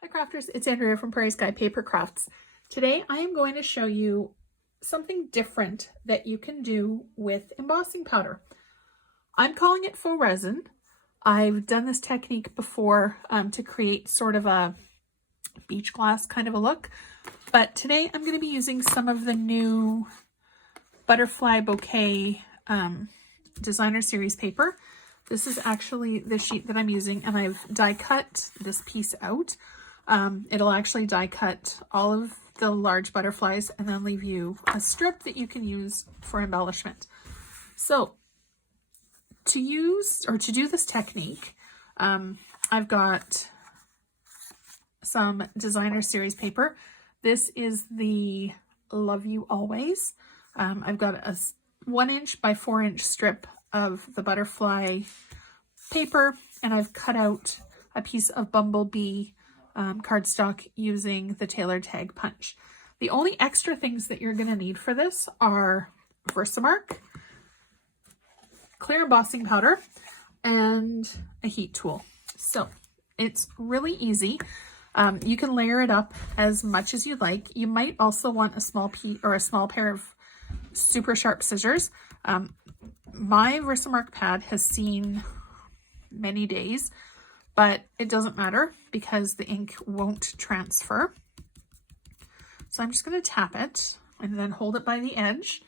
Hi crafters, it's Andrea from Prairie Sky Paper Crafts. Today I am going to show you something different that you can do with embossing powder. I'm calling it faux resin. I've done this technique before to create sort of a beach glass kind of a look, but today I'm going to be using some of the new butterfly bouquet designer series paper. This is actually the sheet that I'm using, and I've die cut this piece out. It'll actually die cut all of the large butterflies and then leave you a strip that you can use for embellishment. So to do this technique, I've got some designer series paper. This is the Love You Always. I've got a 1 inch by 4 inch strip of the butterfly paper, and I've cut out a piece of bumblebee cardstock using the Tailor Tag punch. The only extra things that you're going to need for this are Versamark, clear embossing powder, and a heat tool. So it's really easy. You can layer it up as much as you'd like. You might also want a small pair of super sharp scissors. My Versamark pad has seen many days, but it doesn't matter because the ink won't transfer. So I'm just going to tap it and then hold it by the edge,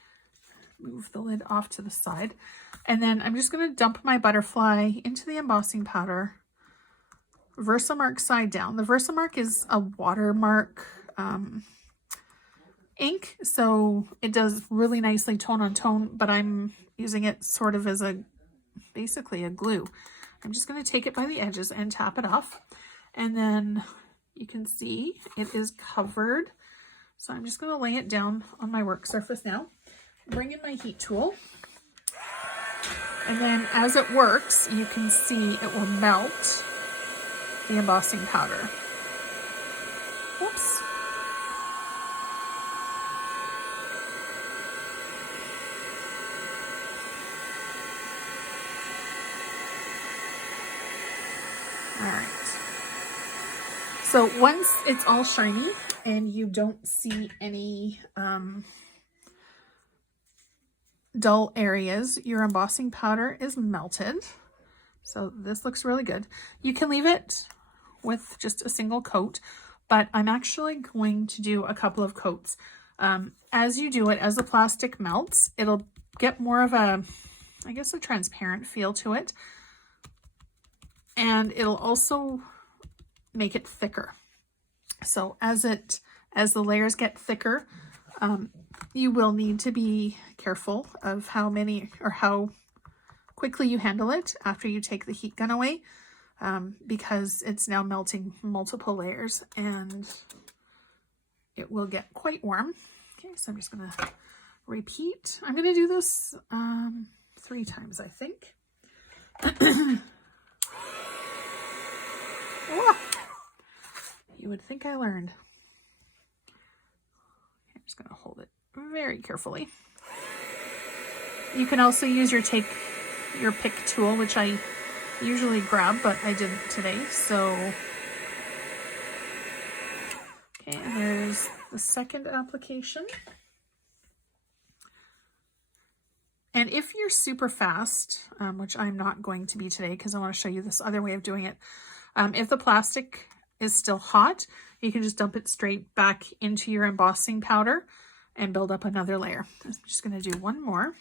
move the lid off to the side, and then I'm just going to dump my butterfly into the embossing powder, Versamark side down. The Versamark is a watermark ink, so it does really nicely tone on tone, but I'm using it sort of as basically a glue. I'm just going to take it by the edges and tap it off, and then you can see it is covered. So I'm just going to lay it down on my work surface now, bring in my heat tool, and then as it works, you can see it will melt the embossing powder. Whoops. All right. So once it's all shiny and you don't see any dull areas, your embossing powder is melted. So this looks really good. You can leave it with just a single coat, but I'm actually going to do a couple of coats. As you do it, as the plastic melts, it'll get more of a, I guess, a transparent feel to it. And it'll also make it thicker. So as the layers get thicker, you will need to be careful of how quickly you handle it after you take the heat gun away, because it's now melting multiple layers and it will get quite warm. Okay, so I'm just going to repeat. I'm going to do this 3 times, I think. Oh, you would think I learned. I'm just going to hold it very carefully. You can also use your pick tool, which I usually grab, but I didn't today. So, okay, and there's the second application. And if you're super fast, which I'm not going to be today because I want to show you this other way of doing it, if the plastic is still hot, you can just dump it straight back into your embossing powder and build up another layer. I'm just going to do one more.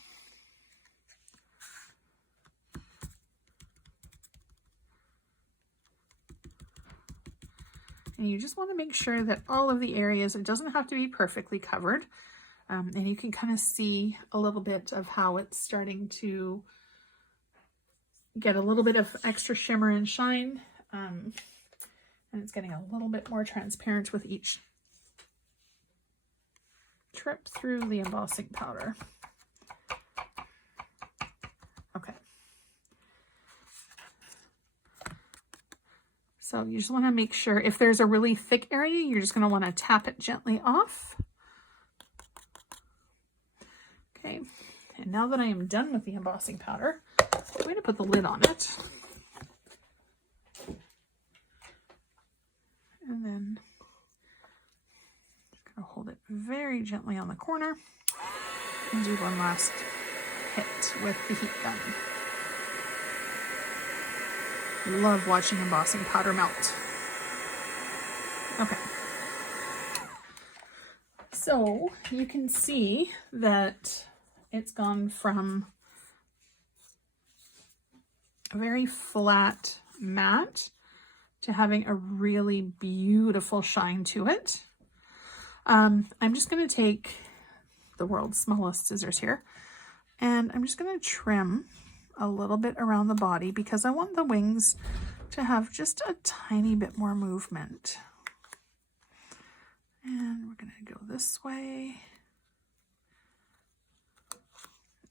And you just want to make sure that all of the areas, it doesn't have to be perfectly covered. And you can kind of see a little bit of how it's starting to get a little bit of extra shimmer and shine. And it's getting a little bit more transparent with each trip through the embossing powder. Okay. So you just want to make sure if there's a really thick area, you're just going to want to tap it gently off. Okay. And now that I am done with the embossing powder, I'm going to put the lid on it. And then just gonna hold it very gently on the corner and do one last hit with the heat gun. Love watching embossing powder melt. Okay. So you can see that it's gone from a very flat matte to having a really beautiful shine to it. I'm just going to take the world's smallest scissors here, and I'm just going to trim a little bit around the body because I want the wings to have just a tiny bit more movement. And we're going to go this way.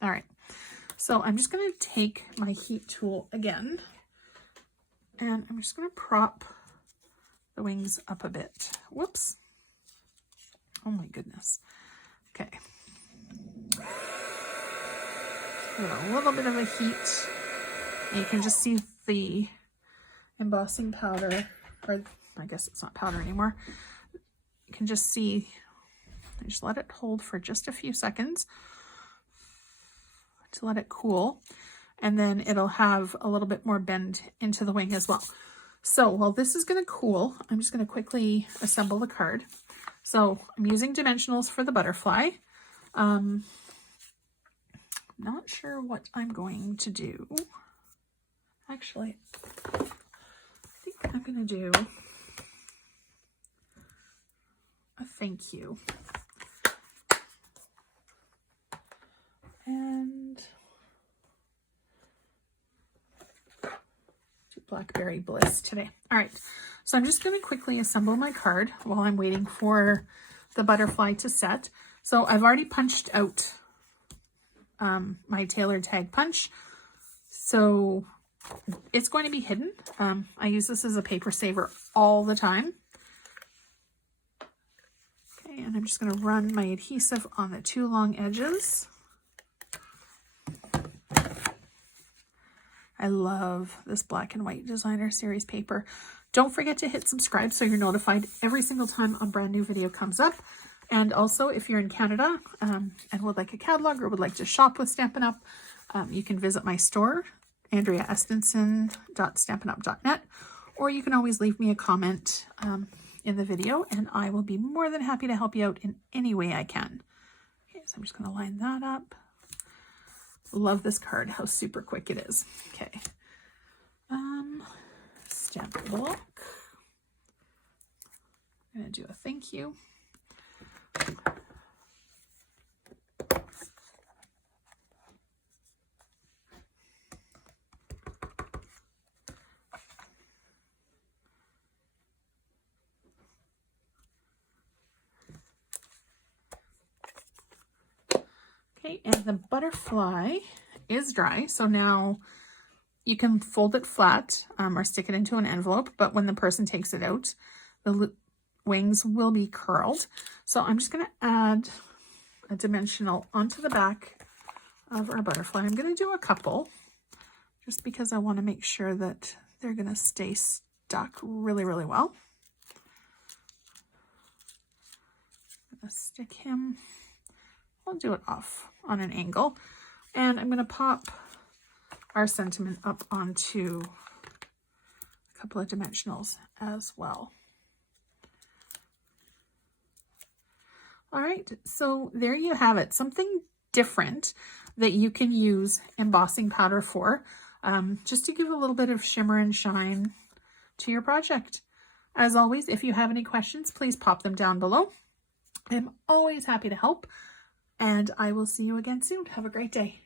All right, so I'm just going to take my heat tool again, and I'm just going to prop the wings up a bit. Whoops. Oh my goodness. Okay. Give it a little bit of a heat. And you can just see the embossing powder, or I guess it's not powder anymore. You can just see, I just let it hold for just a few seconds to let it cool, and then it'll have a little bit more bend into the wing as well. So while this is going to cool, I'm just going to quickly assemble the card. So I'm using dimensionals for the butterfly. Not sure what I'm going to do. Actually, I think I'm going to do a thank you. And do Blackberry Bliss today. All right, so I'm just going to quickly assemble my card while I'm waiting for the butterfly to set. So I've already punched out my tailored tag punch, so it's going to be hidden. I use this as a paper saver all the time. Okay, and I'm just going to run my adhesive on the two long edges. I love this black and white designer series paper. Don't forget to hit subscribe so you're notified every single time a brand new video comes up. And also, if you're in Canada and would like a catalog or would like to shop with Stampin' Up, you can visit my store, andreaestenson.stampinup.net, or you can always leave me a comment in the video, and I will be more than happy to help you out in any way I can. Okay, so I'm just going to line that up. Love this card, how super quick it is. Okay. Stamp block. I'm going to do a thank you. Okay, and the butterfly is dry, so now you can fold it flat or stick it into an envelope, but when the person takes it out, the wings will be curled. So I'm just going to add a dimensional onto the back of our butterfly. I'm going to do a couple just because I want to make sure that they're going to stay stuck really, really well. I'm going to stick him. I'll do it off on an angle, and I'm going to pop our sentiment up onto a couple of dimensionals as well. All right, so there you have it, something different that you can use embossing powder for, just to give a little bit of shimmer and shine to your project. As always, if you have any questions, please pop them down below. I'm always happy to help. And I will see you again soon. Have a great day.